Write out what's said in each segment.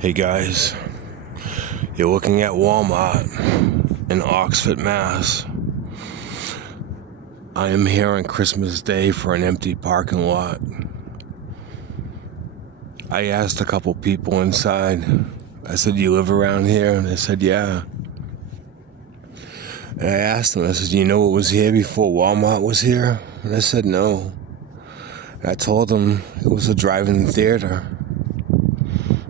Hey guys, you're looking at Walmart in Oxford, Mass. I am here on Christmas Day for an empty parking lot. I asked a couple people inside. I said, "You live around here?" And they said, "Yeah." And I asked them, I said, "You know what was here before Walmart was here?" And they said, "No." And I told them it was a drive-in theater.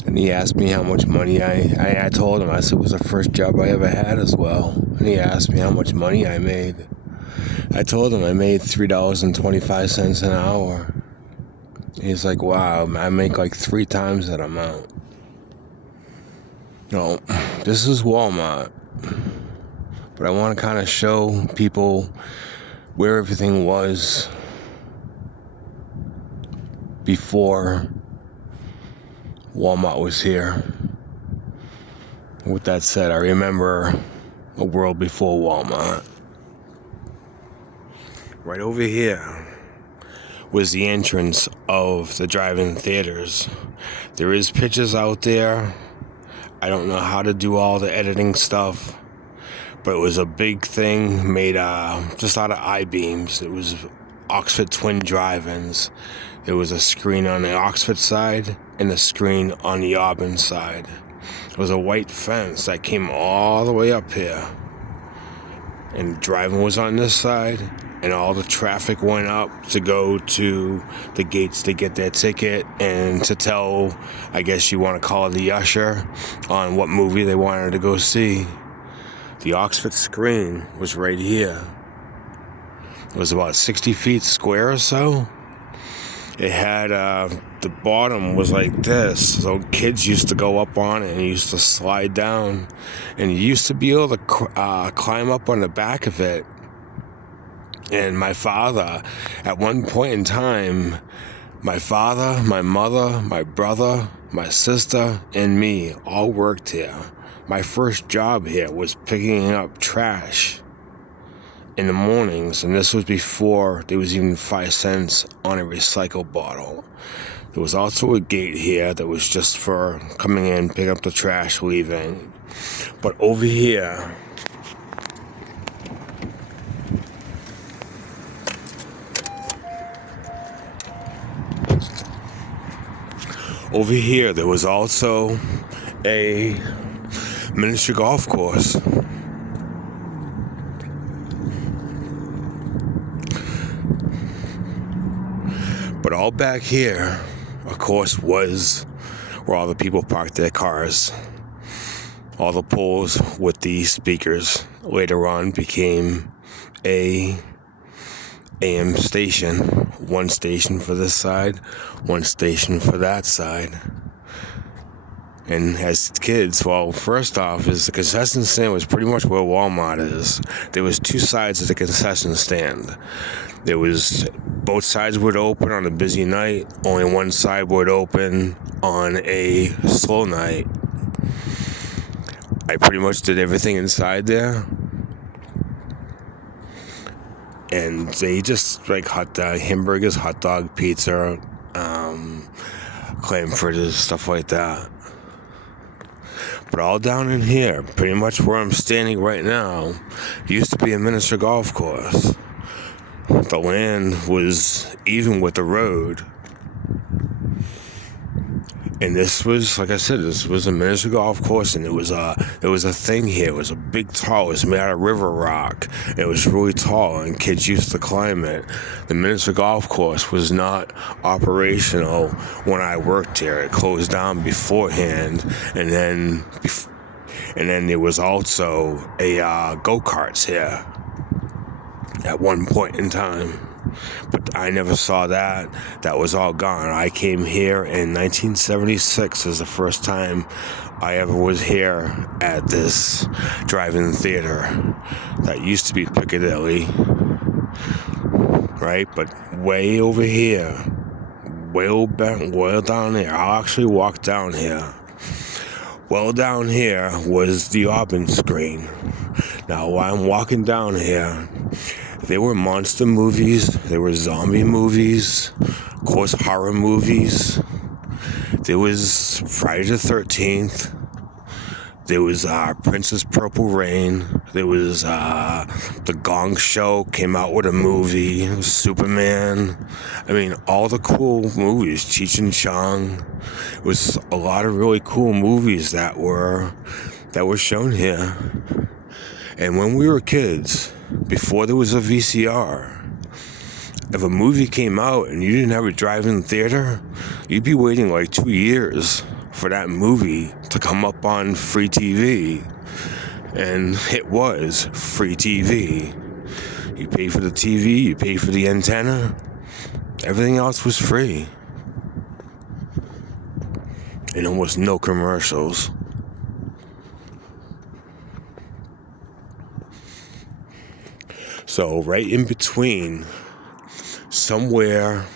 And he asked me how much money I told him. I said it was the first job I ever had as well. And he asked me how much money I made. I told him I made $3.25 an hour. He's like, "Wow, I make like 3 times that amount." No, this is Walmart. But I want to kind of show people where everything was before Walmart was here. With that said, I remember a world before Walmart. Right over here was the entrance of the drive-in theaters. There is pictures out there. I don't know how to do all the editing stuff, but it was a big thing made just out of I-beams. It was Oxford Twin Drive-ins. There was a screen on the Oxford side and a screen on the Auburn side. It was a white fence that came all the way up here. And driving was on this side, and all the traffic went up to go to the gates to get their ticket and to tell, I guess you want to call it the usher, on what movie they wanted to go see. The Oxford screen was right here. It was about 60 feet square or so. It had, the bottom was like this, so kids used to go up on it and used to slide down. And you used to be able to climb up on the back of it. And my father, at one point in time, my father, my mother, my brother, my sister, and me all worked here. My first job here was picking up trash in the mornings, and this was before there was even 5 cents on a recycle bottle. There was also a gate here that was just for coming in, picking up the trash, leaving. But over here, there was also a miniature golf course. But all back here, of course, was where all the people parked their cars. All the poles with the speakers later on became a AM station. One station for this side, one station for that side. And as kids, well, first off, is the concession stand was pretty much where Walmart is. There was 2 sides of the concession stand. There was, both sides would open on a busy night. Only one side would open on a slow night. I pretty much did everything inside there. And they just like hamburgers, hot dog, pizza, clam fritters, stuff like that. But all down in here, pretty much where I'm standing right now, used to be a miniature golf course. The land was even with the road. And this was, like I said, this was a miniature golf course, and it was a thing here. It was a big tall, it was made out of river rock. It was really tall, and kids used to climb it. The miniature golf course was not operational when I worked here. It closed down beforehand, and then there was also a go-karts here at one point in time. But I never saw that. That was all gone. I came here in 1976 is the first time I ever was here at this drive-in theater that used to be Piccadilly, right? But way over here, way down there, I'll actually walk down here. Well, down here was the Auburn screen. Now, while I'm walking down here, there were monster movies, there were zombie movies, of course horror movies. There was was Friday the 13th. There was Princess Purple Rain. There was The Gong Show came out with a movie. It was Superman. I mean, all the cool movies. Cheech and Chong. It was a lot of really cool movies that were shown here. And when we were kids, before there was a VCR, if a movie came out and you didn't have a drive-in theater, you'd be waiting like 2 years for that movie to come up on free TV. And it was free TV. You pay for the TV, you pay for the antenna, everything else was free. And almost no commercials. So right in between, somewhere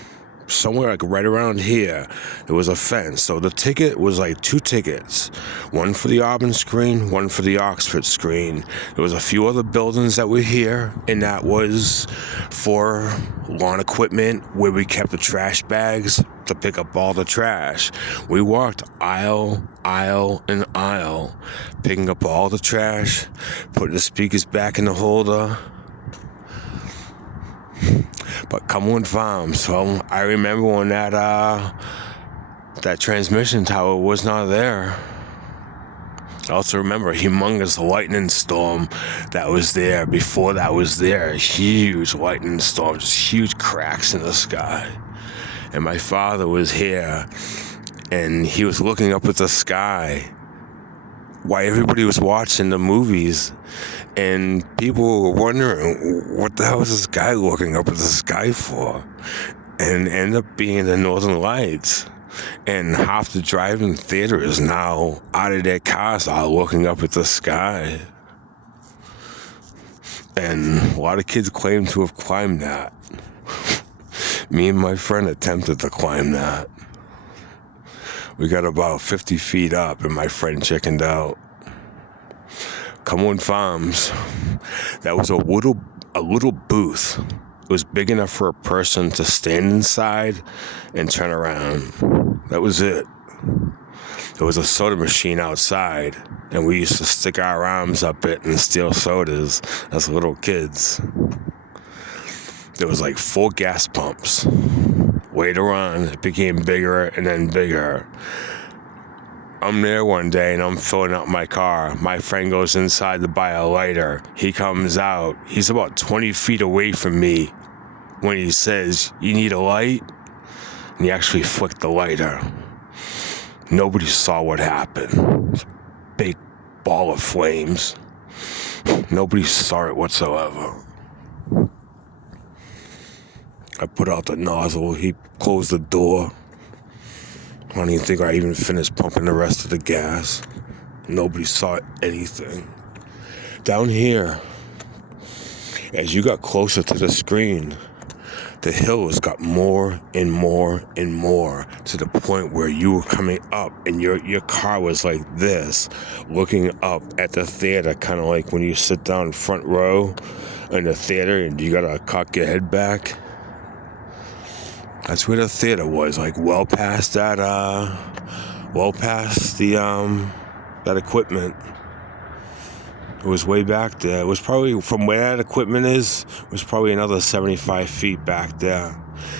like right around here, there was a fence. So the ticket was like 2 tickets, one for the Auburn screen, one for the Oxford screen. There was a few other buildings that were here, and that was for lawn equipment, where we kept the trash bags to pick up all the trash. We walked aisle and aisle, picking up all the trash, putting the speakers back in the holder. But Cumberland Farms, so I remember when that transmission tower was not there. I also remember a humongous lightning storm that was there. Before that was there, a huge lightning storm, just huge cracks in the sky. And my father was here, and he was looking up at the sky while everybody was watching the movies. And people were wondering, what the hell is this guy looking up at the sky for? And it ended up being the Northern Lights. And half the drive-in theater is now out of their cars, all looking up at the sky. And a lot of kids claim to have climbed that. Me and my friend attempted to climb that. We got about 50 feet up, and my friend chickened out. Cumberland Farms, that was a little booth. It was big enough for a person to stand inside and turn around. That was it. There was a soda machine outside, and we used to stick our arms up it and steal sodas as little kids. There was like 4 gas pumps. Later on, it became bigger and then bigger. I'm there one day and I'm filling up my car. My friend goes inside to buy a lighter. He comes out. He's about 20 feet away from me when he says, "You need a light?" And he actually flicked the lighter. Nobody saw what happened. It's a big ball of flames. Nobody saw it whatsoever. I put out the nozzle. He closed the door. I don't even think I even finished pumping the rest of the gas. Nobody saw anything. Down here, as you got closer to the screen, the hills got more and more and more, to the point where you were coming up and your car was like this, looking up at the theater, kind of like when you sit down front row in the theater and you gotta cock your head back. That's where the theater was, like well past that equipment. It was way back there. It was probably, from where that equipment is, it was probably another 75 feet back there.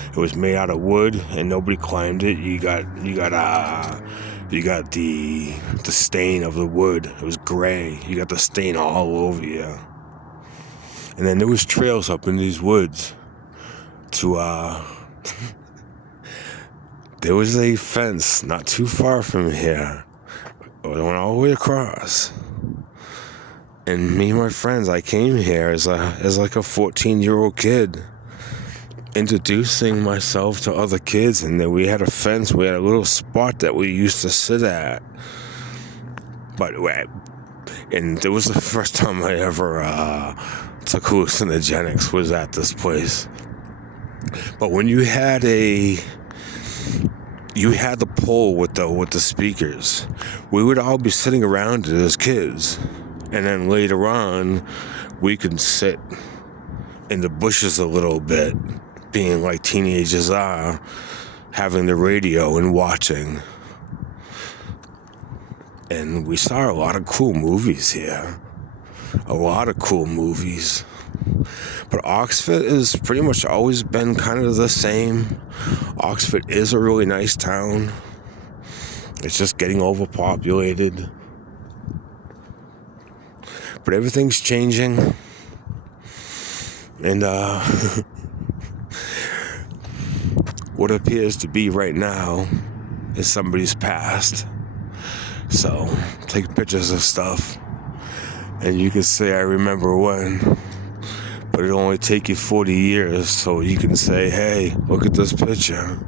It was made out of wood, and nobody climbed it. You got the stain of the wood. It was gray. You got the stain all over you. And then there was trails up in these woods to there was a fence not too far from here. It went all the way across. And me and my friends, I came here as like a 14-year-old kid, introducing myself to other kids, and then we had a fence. We had a little spot that we used to sit at. And it was the first time I ever took hallucinogenics, was at this place. But when you had the pole with the speakers, we would all be sitting around it as kids. And then later on, we could sit in the bushes a little bit, being like teenagers are, having the radio and watching. And we saw a lot of cool movies here. A lot of cool movies. But Oxford has pretty much always been kind of the same. Oxford is a really nice town. It's just getting overpopulated. But everything's changing. And what appears to be right now is somebody's past. So take pictures of stuff and you can say, I remember when. But it'll only take you 40 years so you can say, hey, look at this picture.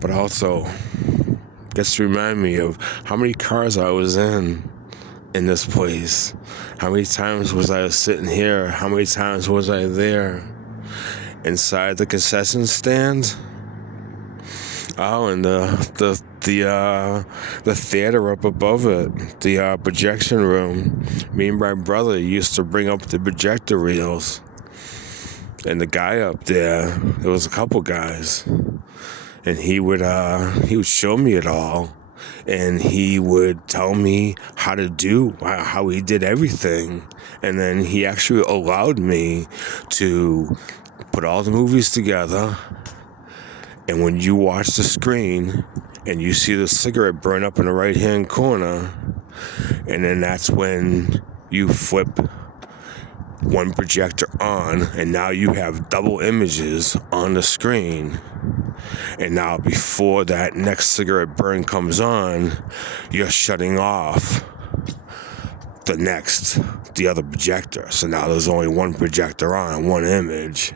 But also gets to remind me of how many cars I was in this place. How many times was I sitting here? How many times was I there? Inside the concession stand? Oh, and the theater up above it, the projection room. Me and my brother used to bring up the projector reels. And the guy up there was a couple guys. And he would show me it all. And he would tell me how he did everything. And then he actually allowed me to put all the movies together. And when you watch the screen and you see the cigarette burn up in the right-hand corner, and then that's when you flip one projector on, and now you have double images on the screen. And now before that next cigarette burn comes on, you're shutting off the other projector. So now there's only one projector on, one image.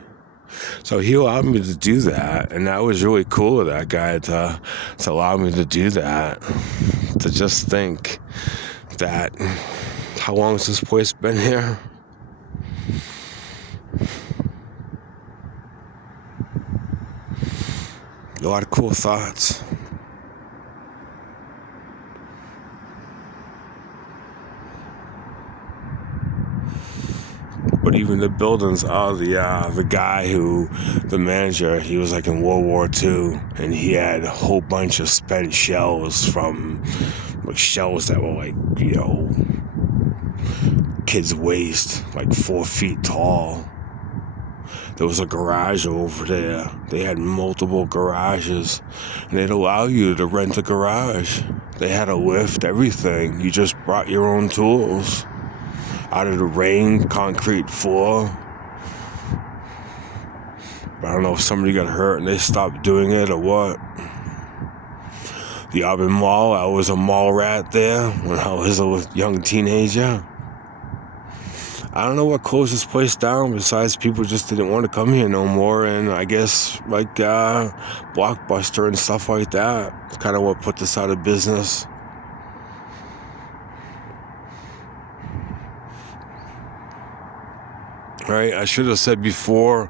So he allowed me to do that, and that was really cool of that guy to allow me to do that. To just think that, how long has this place been here? A lot of cool thoughts. But even the buildings are the guy the manager, he was like in World War II, and he had a whole bunch of spent shells from, like, shells that were like, kids' waist, like 4 feet tall. There was a garage over there. They had multiple garages, and they'd allow you to rent a garage. They had a lift, everything. You just brought your own tools. Out of the rain, concrete floor. But I don't know if somebody got hurt and they stopped doing it or what. The Auburn Mall, I was a mall rat there when I was a young teenager. I don't know what closed this place down besides people just didn't want to come here no more, and I guess like Blockbuster and stuff like that. It's kind of what put this out of business. Right, I should have said before,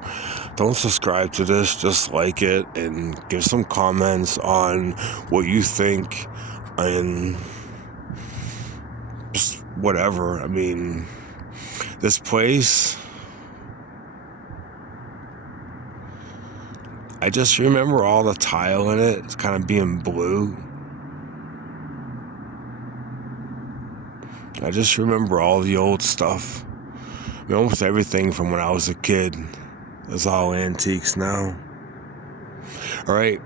don't subscribe to this, just like it and give some comments on what you think and just whatever. I mean, this place, I just remember all the tile in it. It's kind of being blue. I just remember all the old stuff. I mean, almost everything from when I was a kid is all antiques now. Alright,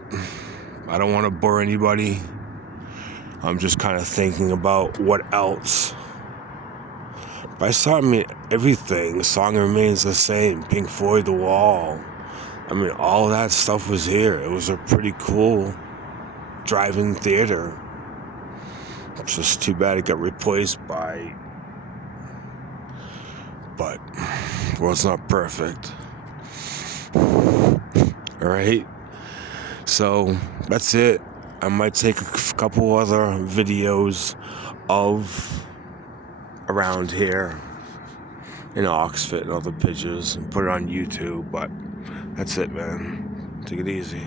I don't want to bore anybody. I'm just kind of thinking about what else. But I saw, everything. The Song Remains the Same. Pink Floyd, The Wall. I mean, all that stuff was here. It was a pretty cool drive-in theater. It's just too bad it got replaced by... But the world's not perfect. Alright? So, that's it. I might take a couple other videos of around here in Oxford and other pictures and put it on YouTube, but that's it, man. Take it easy.